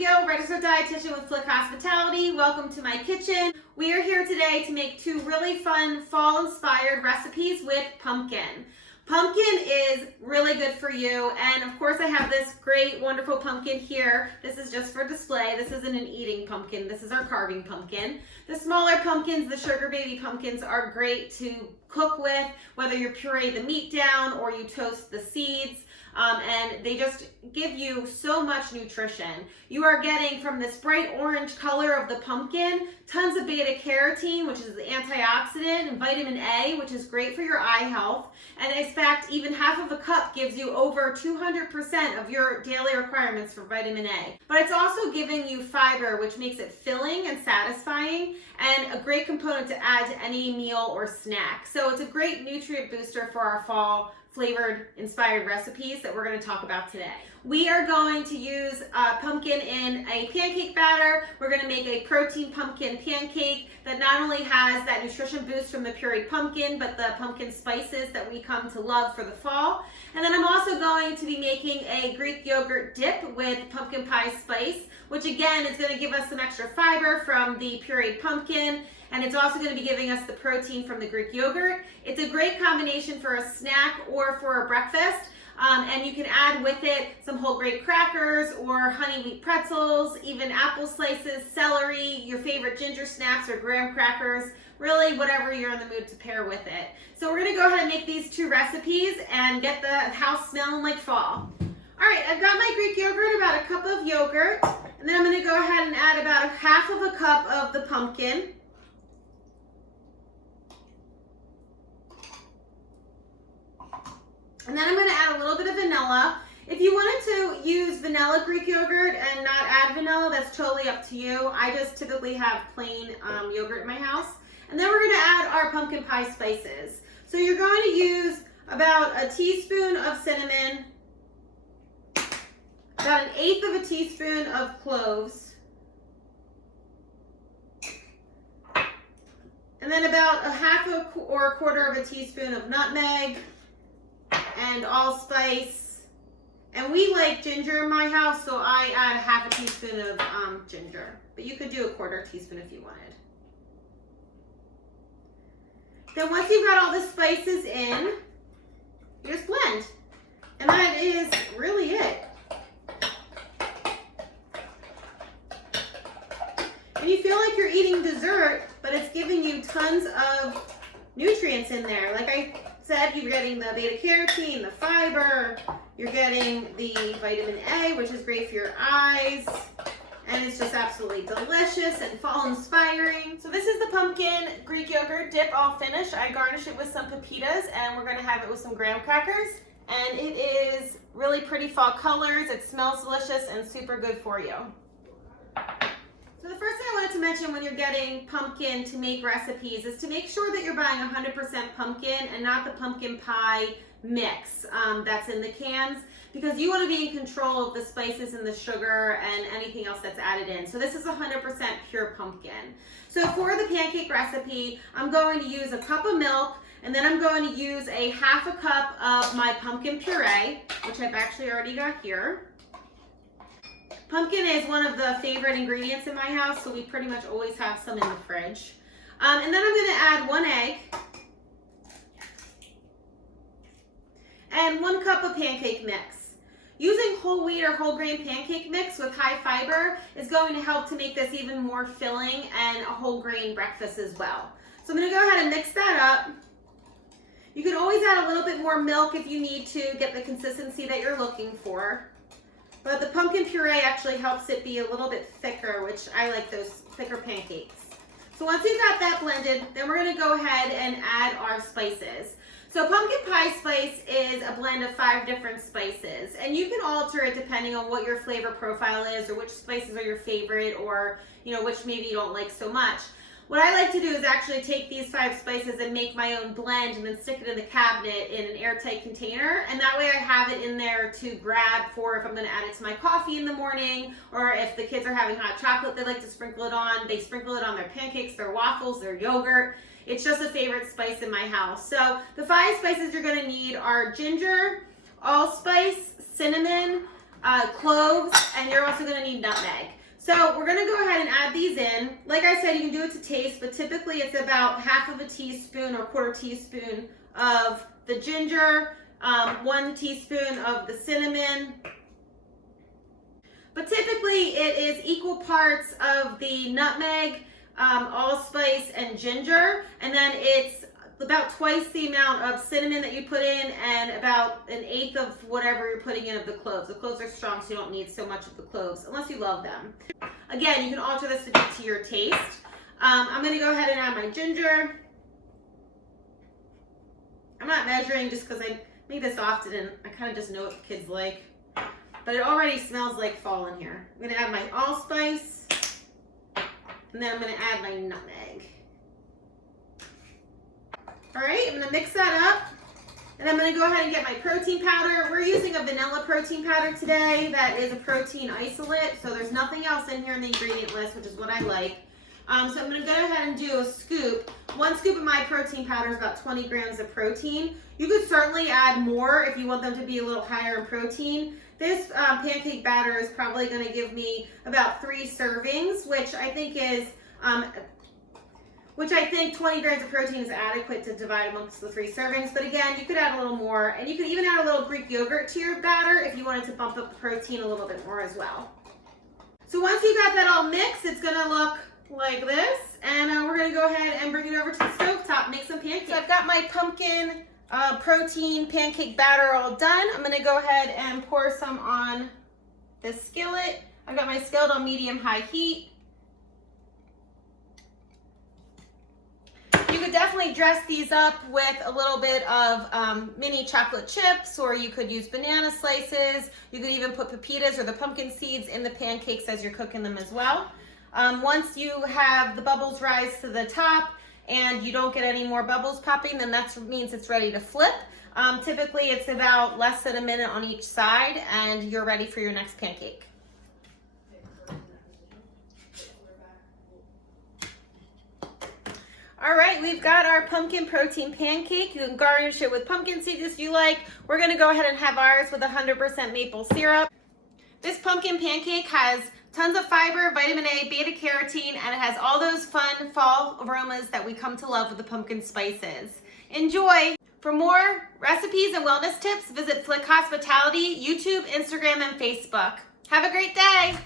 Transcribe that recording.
go, registered dietitian with Flik Hospitality. Welcome to my kitchen. We are here today to make two really fun fall-inspired recipes with pumpkin. Pumpkin is really good for you, and of course I have this great, wonderful pumpkin here. This is just for display. This isn't an eating pumpkin. This is our carving pumpkin. The smaller pumpkins, the sugar baby pumpkins, are great to cook with, whether you puree the meat down or you toast the seeds. And they just give you so much nutrition. You are getting from this bright orange color of the pumpkin tons of beta carotene, which is the antioxidant, and vitamin A, which is great for your eye health. And in fact, even half of a cup gives you over 200% of your daily requirements for vitamin A. But it's also giving you fiber, which makes it filling and satisfying, and a great component to add to any meal or snack. So it's a great nutrient booster for our fall flavored inspired recipes that we're going to talk about today. We are going to use pumpkin in a pancake batter. We're going to make a protein pumpkin pancake that not only has that nutrition boost from the pureed pumpkin, but the pumpkin spices that we come to love for the fall. And then I'm also going to be making a Greek yogurt dip with pumpkin pie spice, which again is going to give us some extra fiber from the pureed pumpkin. And it's also going to be giving us the protein from the Greek yogurt. It's a great combination for a snack or for a breakfast. And you can add with it some whole grain crackers or honey wheat pretzels, even apple slices, celery, your favorite ginger snaps or graham crackers, really whatever you're in the mood to pair with it. So we're going to go ahead and make these two recipes and get the house smelling like fall. All right, I've got my Greek yogurt, about a cup of yogurt, and then I'm going to go ahead and add about half of a cup of the pumpkin. And then I'm going to add a little bit of vanilla. If you wanted to use vanilla Greek yogurt and not add vanilla, that's totally up to you. I just typically have plain yogurt in my house. And then we're going to add our pumpkin pie spices. So you're going to use about a teaspoon of cinnamon, about 1/8 of a teaspoon of cloves, and then about a half or a quarter of a teaspoon of nutmeg, and allspice. And we like ginger in my house, so I add half a teaspoon of ginger. But you could do a quarter teaspoon if you wanted. Then once you've got all the spices in, you just blend. And that is really it. And you feel like you're eating dessert, but it's giving you tons of nutrients in there. Like I said, you're getting the beta carotene, the fiber, you're getting the vitamin A, which is great for your eyes, and it's just absolutely delicious and fall inspiring. So this is the pumpkin Greek yogurt dip all finished. I garnish it with some pepitas, and we're gonna have it with some graham crackers, and it is really pretty fall colors. It smells delicious and super good for you. So the first thing I wanted to mention when you're getting pumpkin to make recipes is to make sure that you're buying 100% pumpkin and not the pumpkin pie mix that's in the cans, because you want to be in control of the spices and the sugar and anything else that's added in. So this is 100% pure pumpkin. So for the pancake recipe, I'm going to use a cup of milk, and then I'm going to use a half a cup of my pumpkin puree, which I've actually already got here. Pumpkin is one of the favorite ingredients in my house, so we pretty much always have some in the fridge. And then I'm going to add 1 egg and 1 cup of pancake mix. Using whole wheat or whole grain pancake mix with high fiber is going to help to make this even more filling and a whole grain breakfast as well. So I'm going to go ahead and mix that up. You can always add a little bit more milk if you need to get the consistency that you're looking for. But the pumpkin puree actually helps it be a little bit thicker, which I like those thicker pancakes. So once you've got that blended, then we're going to go ahead and add our spices. So pumpkin pie spice is a blend of 5 different spices, and you can alter it depending on what your flavor profile is, or which spices are your favorite, or which maybe you don't like so much. What I like to do is actually take these 5 spices and make my own blend and then stick it in the cabinet in an airtight container. And that way I have it in there to grab for if I'm going to add it to my coffee in the morning, or if the kids are having hot chocolate they like to sprinkle it on. They sprinkle it on their pancakes, their waffles, their yogurt. It's just a favorite spice in my house. So the 5 spices you're going to need are ginger, allspice, cinnamon, cloves, and you're also gonna need nutmeg. So we're gonna go ahead and add these in. Like I said, you can do it to taste, but typically it's about half of a teaspoon or quarter teaspoon of the ginger, 1 teaspoon of the cinnamon. But typically it is equal parts of the nutmeg, allspice, and ginger, and then it's about twice the amount of cinnamon that you put in and about 1/8 of whatever you're putting in of the cloves. The cloves are strong, so you don't need so much of the cloves unless you love them. Again, you can alter this to be to your taste. I'm going to go ahead and add my ginger. I'm not measuring just because I make this often and I kind of just know what the kids like. But it already smells like fall in here. I'm going to add my allspice, and then I'm going to add my nutmeg. All right, I'm going to mix that up, and I'm going to go ahead and get my protein powder. We're using a vanilla protein powder today that is a protein isolate, so there's nothing else in here in the ingredient list, which is what I like. So I'm going to go ahead and do a scoop. 1 scoop of my protein powder is about 20 grams of protein. You could certainly add more if you want them to be a little higher in protein. This pancake batter is probably going to give me about 3 servings, which I think 20 grams of protein is adequate to divide amongst the 3 servings. But again, you could add a little more, and you could even add a little Greek yogurt to your batter if you wanted to bump up the protein a little bit more as well. So once you got that all mixed, it's going to look like this, and we're going to go ahead and bring it over to the stove top, make some pancakes. So I've got my pumpkin protein pancake batter all done. I'm going to go ahead and pour some on this skillet. I've got my skillet on medium-high heat. You could definitely dress these up with a little bit of mini chocolate chips, or you could use banana slices. You could even put pepitas or the pumpkin seeds in the pancakes as you're cooking them as well. Once you have the bubbles rise to the top and you don't get any more bubbles popping, then that means it's ready to flip. Typically it's about less than a minute on each side, and you're ready for your next pancake. All right, we've got our pumpkin protein pancake. You can garnish it with pumpkin seeds if you like. We're gonna go ahead and have ours with 100% maple syrup. This pumpkin pancake has tons of fiber, vitamin A, beta carotene, and it has all those fun fall aromas that we come to love with the pumpkin spices. Enjoy! For more recipes and wellness tips, visit Flik Hospitality, YouTube, Instagram, and Facebook. Have a great day!